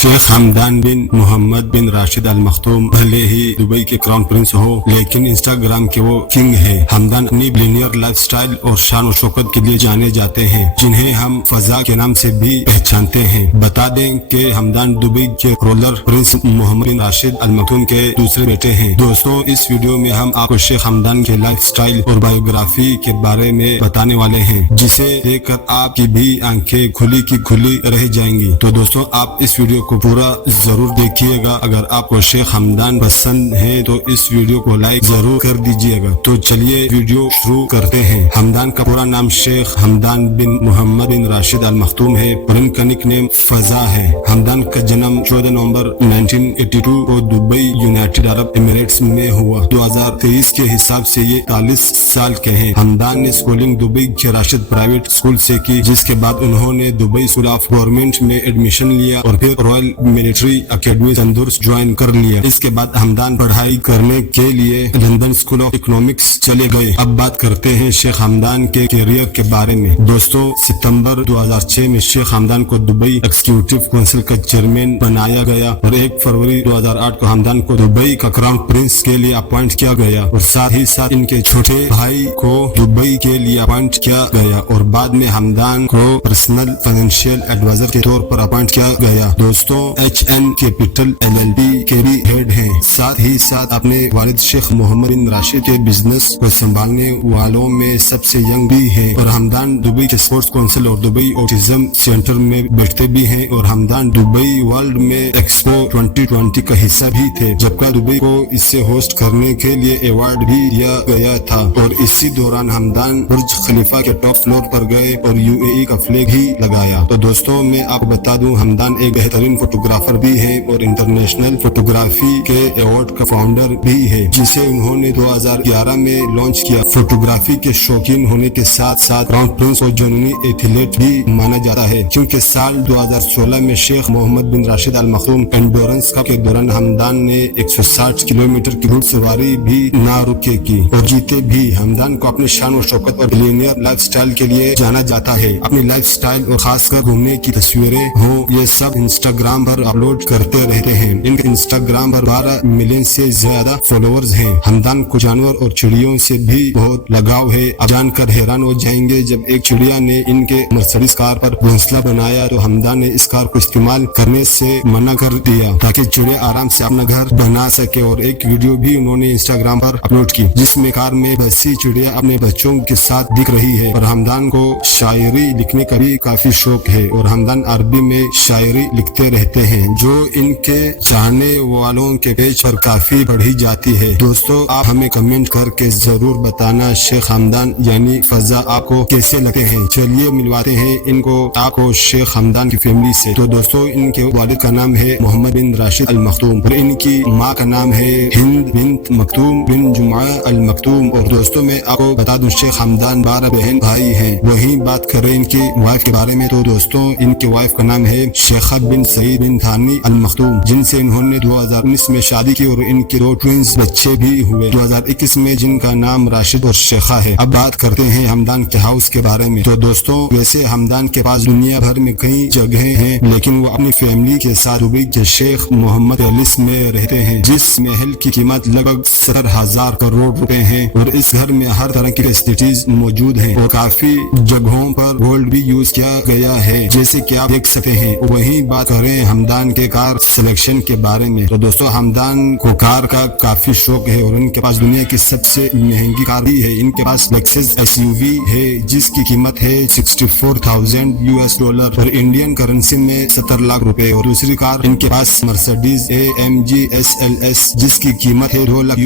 शेख हमदान बिन मोहम्मद बिन राशिद अल मखतूम भले ही दुबई के crown Prince हो, लेकिन इंस्टाग्राम के वो किंग है। हमदान अपनी बिलियनियर लाइफस्टाइल और शान और शौकत के लिए जाने जाते हैं, जिन्हें हम फजा के नाम से भी पहचानते हैं। बता दें कि हमदान दुबई के रोलर प्रिंस मोहम्मद बिन राशिद अल मखतूम के दूसरे बेटे हैं। दोस्तों, इस वीडियो में हम आपको शेख हमदान के लाइफस्टाइल और बायोग्राफी के बारे में बताने वाले हैं, जिसे देखकर आपकी भी आंखें खुली की खुली रह जाएंगी। तो दोस्तों, आप इस वीडियो को पूरा जरूर देखिएगा। अगर आपको शेख हमदान पसंद है तो इस वीडियो को लाइक जरूर कर दीजिएगा। तो चलिए वीडियो शुरू करते हैं। हमदान का पूरा नाम शेख हमदान बिन मोहम्मद बिन राशिद अल मखतूम है और इनका निकनेम फजा है। हमदान का जन्म 14 नवंबर 1982 को दुबई यूनाइटेड अरब एमिरेट्स में हुआ। 2023 के हिसाब से ये 40 साल के हैं। हमदान ने स्कूलिंग दुबई के राशिद प्राइवेट स्कूल से की, जिसके बाद उन्होंने दुबई स्कूल ऑफ गवर्नमेंट में एडमिशन लिया और फिर रॉयल मिलिट्री अकेडमी तंदुरुस ज्वाइन कर लिया। इसके बाद हमदान पढ़ाई करने के लिए लंदन स्कूल ऑफ इकोनॉमिक्स चले गए। अब बात करते हैं शेख हमदान के करियर के बारे में। दोस्तों, सितंबर 2006 में शेख हमदान को दुबई एग्जीक्यूटिव काउंसिल का चेयरमैन बनाया गया और 1 फरवरी 2008 को हमदान को दुबई का क्राउन प्रिंस के लिए अपॉइंट किया गया और साथ ही साथ इनके छोटे भाई को दुबई के लिए अपॉइंट किया गया और बाद में हमदान को पर्सनल फाइनेंशियल एडवाइजर के तौर पर अपॉइंट किया गया। दोस्तों, HN कैपिटल LLP के भी हेड हैं। साथ ही साथ अपने वालिद शेख मोहम्मद बिन राशिद के बिजनेस को संभालने वालों में सबसे यंग भी है और हमदान दुबई के स्पोर्ट्स काउंसिल और दुबई ऑटिज्म सेंटर में बैठते भी हैं और हमदान दुबई वर्ल्ड में एक्सपो 2020 का हिस्सा भी थे, जबकि दुबई को इससे होस्ट करने के लिए अवार्ड भी दिया गया था। और इसी दौरान हमदान बुर्ज खलीफा के टॉप फ्लोर पर गए और UAE का फ्लैग ही लगाया। तो दोस्तों, मैं आपको बता दूं, हमदान एक बेहतरीन फोटोग्राफर भी है और इंटरनेशनल फोटोग्राफी के अवार्ड का फाउंडर भी है, जिसे उन्होंने 2011 में लॉन्च किया। फोटोग्राफी के शौकीन होने के साथ साथ क्राउन प्रिंस और जुनूनी एथलीट भी माना जाता है, क्योंकि साल 2016 में शेख मोहम्मद बिन राशिद अल मखतूम एंडोरेंस कप के दौरान हमदान ने 160 किलोमीटर की घुड़सवारी भी ना रुके की और जीते भी। हमदान को अपने शान और शौकत और बिलियनियर लाइफस्टाइल के लिए जाना जाता है। अपनी लाइफस्टाइल और खासकर घूमने की तस्वीरें हो, ये सब इंस्टाग्राम पर अपलोड करते रहते हैं। इनके इंस्टाग्राम पर 12 मिलियन से ज्यादा फॉलोअर्स हैं। हमदान को जानवर और चिड़ियों से भी बहुत लगाव है। अब जानकर हैरान हो जाएंगे, जब एक चिड़िया ने इनके मर्सिडीज कार पर घोंसला बनाया तो हमदान ने इस कार को इस्तेमाल करने से मना कर दिया ताकि चिड़िया आराम से अपना घर बना सके। और एक वीडियो भी उन्होंने इंस्टाग्राम पर अपलोड की, जिसमें कार में बसी चिड़िया अपने बच्चों के साथ दिख रही है। और हमदान को शायरी लिखने का भी काफी शौक है और हमदान अरबी में शायरी लिखते रहते हैं, जो इनके चाहने वालों के पेज पर काफी बढ़ी जाती है। दोस्तों, आप हमें कमेंट करके जरूर बताना शेख हमदान यानी फजा आपको कैसे लगते हैं। चलिए मिलवाते हैं इनको आपको शेख हमदान की फैमिली से। तो दोस्तों, इनके वालिद का नाम है मोहम्मद बिन राशिद अल मखतूम और इनकी माँ का नाम है हिंद बिन्त मखतूम बिन जुमा अल मखतूम। और दोस्तों, मैं आपको बता दूं, शेख हमदान 12 बहन भाई हैं। वही बात कर रहे हैं इनकी वाइफ के बारे में। तो दोस्तों, इनके वाइफ का नाम है शेखा बिन सईद बिन थानी अल मखतूम, जिनसे इन्होंने 2019 में शादी की और इनके 2 ट्विंस बच्चे भी हुए 2021 में, जिनका नाम राशिद और शेखा है। अब बात करते हैं हमदान के हाउस के बारे में। तो दोस्तों, वैसे हमदान के पास दुनिया भर में कई जगह हैं, लेकिन वो अपनी फैमिली के साथ दुबई के शेख मोहम्मद पैलेस में रहते हैं, जिस महल की कीमत लगभग 70,000 करोड़ रुपए है और इस घर में हर तरह की फैसिलिटीज मौजूद हैं और काफी जगहों पर गोल्ड भी यूज किया गया है, जैसे कि आप देख सकते हैं। वही बात करें हमदान के कार सिलेक्शन के बारे में। तो दोस्तों, हमदान को कार का काफी शौक है और इनके पास दुनिया की सबसे महंगी कार भी है। इनके पास लेक्सस SUV है, जिसकी कीमत है $64,000 और इंडियन करेंसी में 70 लाख रुपए। और दूसरी कार इनके पास मर्सिडीज AMG SLS, जिसकी कीमत है $2 लाख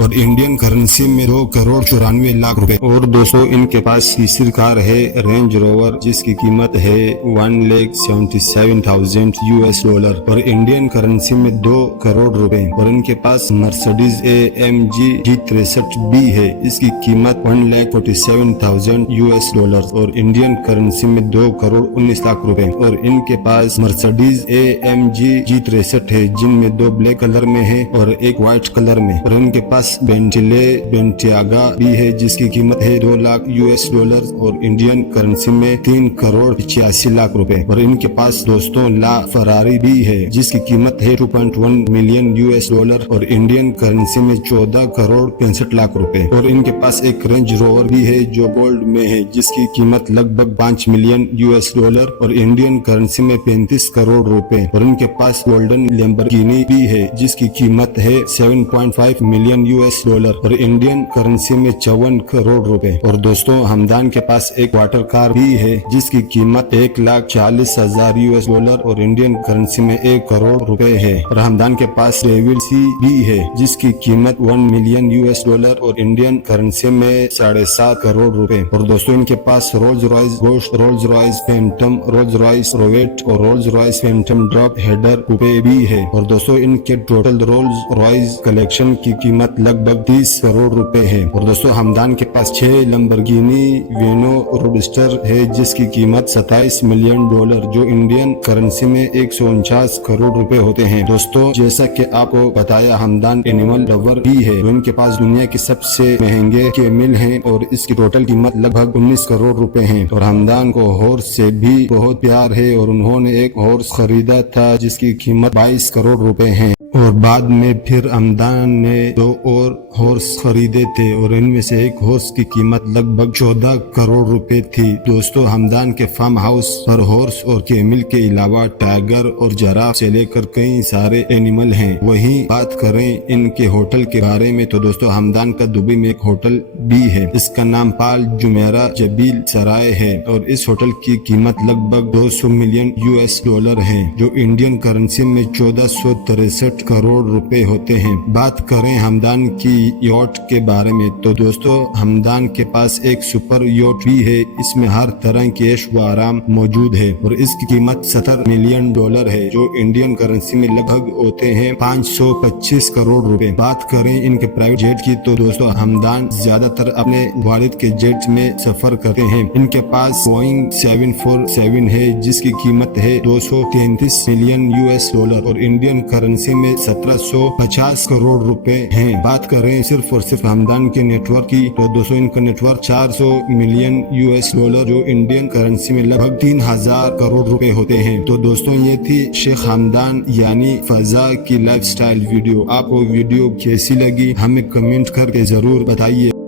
और इंडियन करेंसी में 2,94,00,000 रुपए। और दोस्तों, इनके पास तीसरी कार है रेंज रोवर, जिसकी कीमत है $1,77,000 और इंडियन करेंसी में 2 करोड़ रुपए। और इनके पास मर्सिडीज AMG G63B है, इसकी कीमत $1,47,000 और इंडियन करेंसी में 2,19,00,000 रुपए। और इनके पास मर्सिडीज AMG G63 है, जिनमें 2 ब्लैक कलर में है और एक व्हाइट कलर में। और इनके पास बेंटियागा भी है, जिसकी कीमत है $2 लाख और इंडियन करेंसी में 3,85,00,000 रुपए। और इनके पास दोस्तों ला फरारी भी है जिसकी कीमत है 2.1 मिलियन यूएस डॉलर और इंडियन करेंसी में 14 करोड़ 65 लाख रुपए। और इनके पास एक रेंज रोवर भी है जो गोल्ड में है जिसकी कीमत लगभग 5 मिलियन यूएस डॉलर और इंडियन करेंसी में 35 करोड़ रुपए। और इनके पास गोल्डन लैम्बोर्गिनी भी है जिसकी कीमत है 7.5 मिलियन यूएस डॉलर और इंडियन करेंसी में 54 करोड़ रुपए। और दोस्तों हमदान के पास एक वाटर कार भी है जिसकी कीमत 1,40,000 यूएस डॉलर और इंडियन करेंसी में 1 करोड़ रुपए है। और हमदान के पास डेविल सी भी है जिसकी कीमत 1 मिलियन यूएस डॉलर और इंडियन करेंसी में 7.5 करोड़ रुपए। और दोस्तों इनके पास Rolls Royce Ghost, Rolls Royce Phantom, Rolls Royce रोवेट और Rolls Royce Phantom drophead coupe भी है। और दोस्तों इनके टोटल रोल्स रॉयस कलेक्शन की कीमत लगभग 30 करोड़ रुपए है। और दोस्तों हमदान के पास 6 लैम्बोर्गिनी वेनो रोडस्टर है जिसकी कीमत 27 मिलियन डॉलर जो इंडियन करेंसी में 149 करोड़ रुपए होते हैं। दोस्तों जैसा कि आपको बताया हमदान एनिमल लवर भी है। इनके पास दुनिया के सबसे महंगे कैमल हैं और इसकी टोटल कीमत लगभग 19 करोड़ रुपए है। और हमदान को हॉर्स से भी बहुत प्यार है और उन्होंने एक हॉर्स खरीदा था जिसकी कीमत 22 करोड़ रुपए है। और बाद में फिर हमदान ने 2 और हॉर्स खरीदे थे और इनमें से एक हॉर्स की कीमत लगभग 14 करोड़ रुपए थी। दोस्तों हमदान के फार्म हाउस पर हॉर्स और कैमल के अलावा टाइगर और जिराफ से लेकर कई सारे एनिमल हैं। वहीं बात करें इनके होटल के बारे में तो दोस्तों हमदान का दुबई में एक होटल भी है। इसका नाम पाल जुमेरा जबील सराय है और इस होटल की कीमत लगभग 200 मिलियन यूएस डॉलर है जो इंडियन करेंसी में 1463 करोड़ रुपए होते हैं। बात करें हमदान की यॉट के बारे में तो दोस्तों हमदान के पास एक सुपर यॉट भी है। इसमें हर तरह की ऐश व आराम मौजूद है और इसकी कीमत 70 मिलियन डॉलर है जो इंडियन करेंसी में लगभग होते हैं 525 करोड़ रुपए। बात करें इनके प्राइवेट जेट की तो दोस्तों हमदान ज्यादातर अपने वालिद के जेट में सफर करते हैं। इनके पास बोइंग 747 है जिसकी कीमत है 233 मिलियन यूएस डॉलर और इंडियन करेंसी में 1750 करोड़ रुपए हैं। बात करें सिर्फ और सिर्फ हमदान के नेटवर्क की तो दोस्तों इनका नेटवर्क 400 मिलियन यूएस डॉलर जो इंडियन करेंसी में लगभग 3000 करोड़ रुपए होते हैं। तो दोस्तों ये थी शेख हमदान यानी फजा की लाइफस्टाइल वीडियो। आपको वीडियो कैसी लगी हमें कमेंट करके जरूर बताइए।